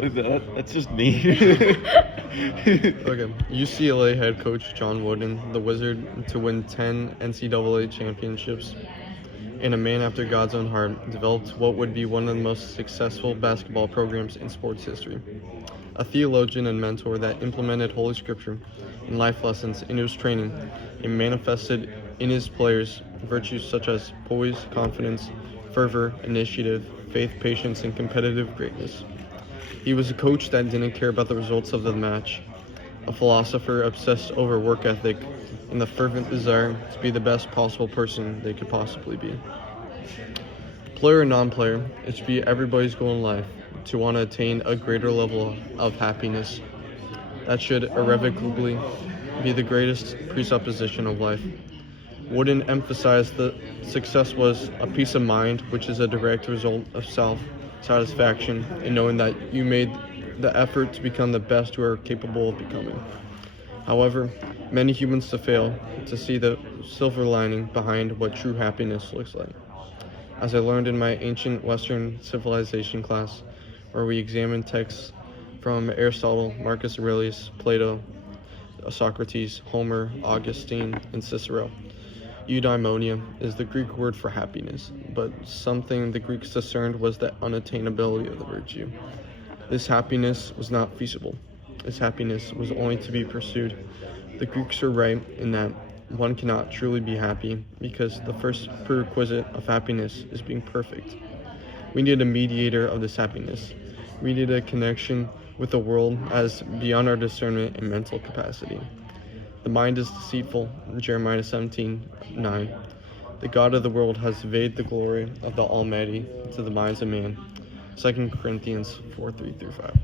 like that. That's just me. Okay, UCLA head coach John Wooden, the Wizard, to win 10 NCAA championships, and a man after God's own heart, developed what would be one of the most successful basketball programs in sports history. A theologian and mentor that implemented Holy Scripture and life lessons into his training and manifested in his players virtues such as poise, confidence, fervor, initiative, faith, patience, and competitive greatness. He was a coach that didn't care about the results of the match, a philosopher obsessed over work ethic and the fervent desire to be the best possible person they could possibly be. Player or non-player, it should be everybody's goal in life to want to attain a greater level of happiness. That should irrevocably be the greatest presupposition of life. Wooden emphasized that success was a peace of mind, which is a direct result of self-satisfaction and knowing that you made the effort to become the best you are capable of becoming. However, many humans fail to see the silver lining behind what true happiness looks like. As I learned in my ancient Western civilization class, where we examined texts from Aristotle, Marcus Aurelius, Plato, Socrates, Homer, Augustine, and Cicero, eudaimonia is the Greek word for happiness, but something the Greeks discerned was the unattainability of the virtue. This happiness was not feasible. This happiness was only to be pursued. The Greeks were right in that one cannot truly be happy because the first prerequisite of happiness is being perfect. We need a mediator of this happiness. We need a connection with the world as beyond our discernment and mental capacity. The mind is deceitful, Jeremiah 17:9. The God of the world has veiled the glory of the Almighty to the minds of man. 2 Corinthians 4:3-5.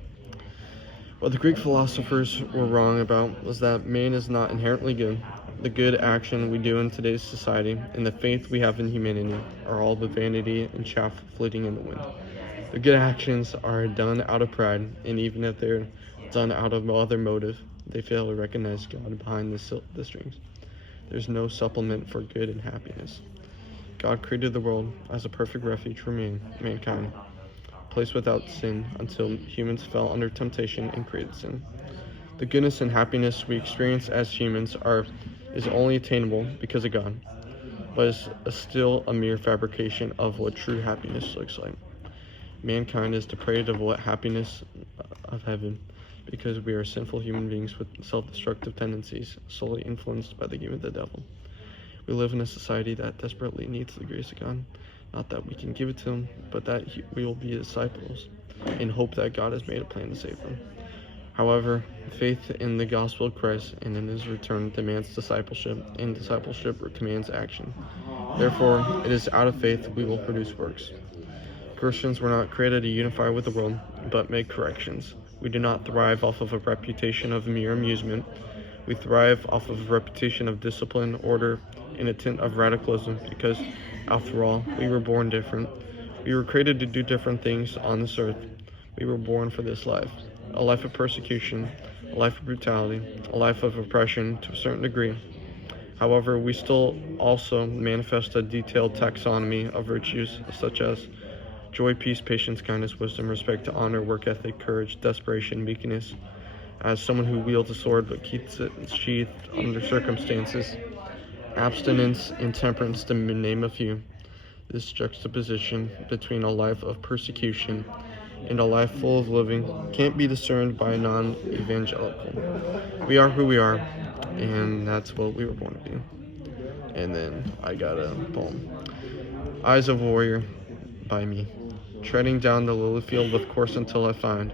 What the Greek philosophers were wrong about was that man is not inherently good. The good action we do in today's society and the faith we have in humanity are all but vanity and chaff flitting in the wind. The good actions are done out of pride, and even if they're done out of no other motive, they fail to recognize God behind the strings. There's no supplement for good and happiness. God created the world as a perfect refuge for mankind, a place without sin until humans fell under temptation and created sin. The goodness and happiness we experience as humans is only attainable because of God, but is still a mere fabrication of what true happiness looks like. Mankind is deprived of what happiness of heaven because we are sinful human beings with self-destructive tendencies, solely influenced by the game of the devil. We live in a society that desperately needs the grace of God, not that we can give it to him, but that we will be disciples in hope that God has made a plan to save them. However, faith in the gospel of Christ and in his return demands discipleship, and discipleship commands action. Therefore, it is out of faith we will produce works. Christians were not created to unify with the world, but make corrections. We do not thrive off of a reputation of mere amusement. We thrive off of a reputation of discipline, order, and a tint of radicalism because, after all, we were born different. We were created to do different things on this earth. We were born for this life. A life of persecution, a life of brutality, a life of oppression to a certain degree. However, we still also manifest a detailed taxonomy of virtues such as joy, peace, patience, kindness, wisdom, respect, honor, work ethic, courage, desperation, meekness, as someone who wields a sword but keeps it sheathed under circumstances, abstinence, and temperance, to name a few. This juxtaposition between a life of persecution and a life full of living can't be discerned by a non-evangelical. We are who we are, and that's what we were born to be. And then I got a poem. Eyes of a Warrior by me. Treading down the lily field with course until I find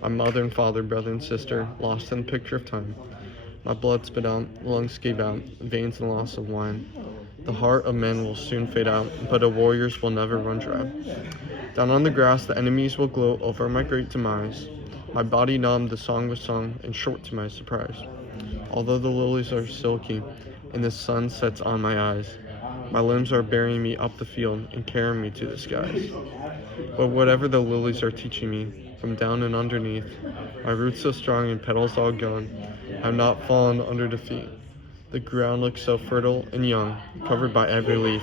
my mother and father, brother and sister, lost in the picture of time. My blood spit out, lungs gave out, veins and loss of wine. The heart of men will soon fade out, but a warrior's will never run dry. Down on the grass the enemies will gloat over my great demise. My body numb, the song was sung, and short to my surprise. Although the lilies are silky, and the sun sets on my eyes, my limbs are bearing me up the field and carrying me to the skies. But whatever the lilies are teaching me, from down and underneath, my roots so strong and petals all gone, I'm not fallen under defeat. The ground looks so fertile and young, covered by every leaf,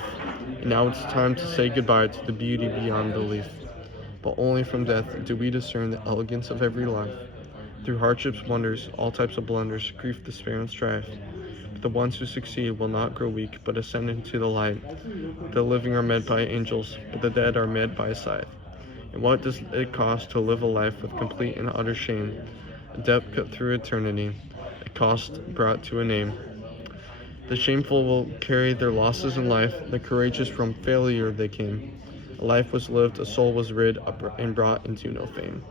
and now it's time to say goodbye to the beauty beyond belief. but only from death do we discern the elegance of every life. Through hardships, wonders, all types of blunders, grief, despair, and strife, but the ones who succeed will not grow weak, but ascend into the light. The living are met by angels, but the dead are met by a scythe. And what does it cost to live a life with complete and utter shame? A debt cut through eternity, a cost brought to a name. The shameful will carry their losses in life, the courageous from failure they came. A life was lived, a soul was rid, and brought into no fame.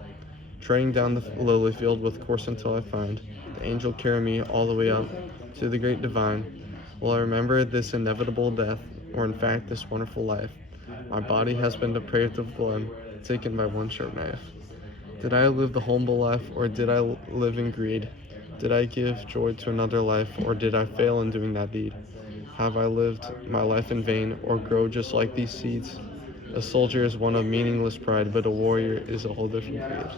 Treading down the lowly field with course until I find the angel carry me all the way up to the great divine. Will I remember this inevitable death, or in fact this wonderful life? My body has been depraved of blood, taken by one sharp knife. Did I live the humble life, or did I live in greed? Did I give joy to another life, or did I fail in doing that deed? Have I lived my life in vain, or grow just like these seeds? A soldier is one of meaningless pride, but a warrior is a whole different breed.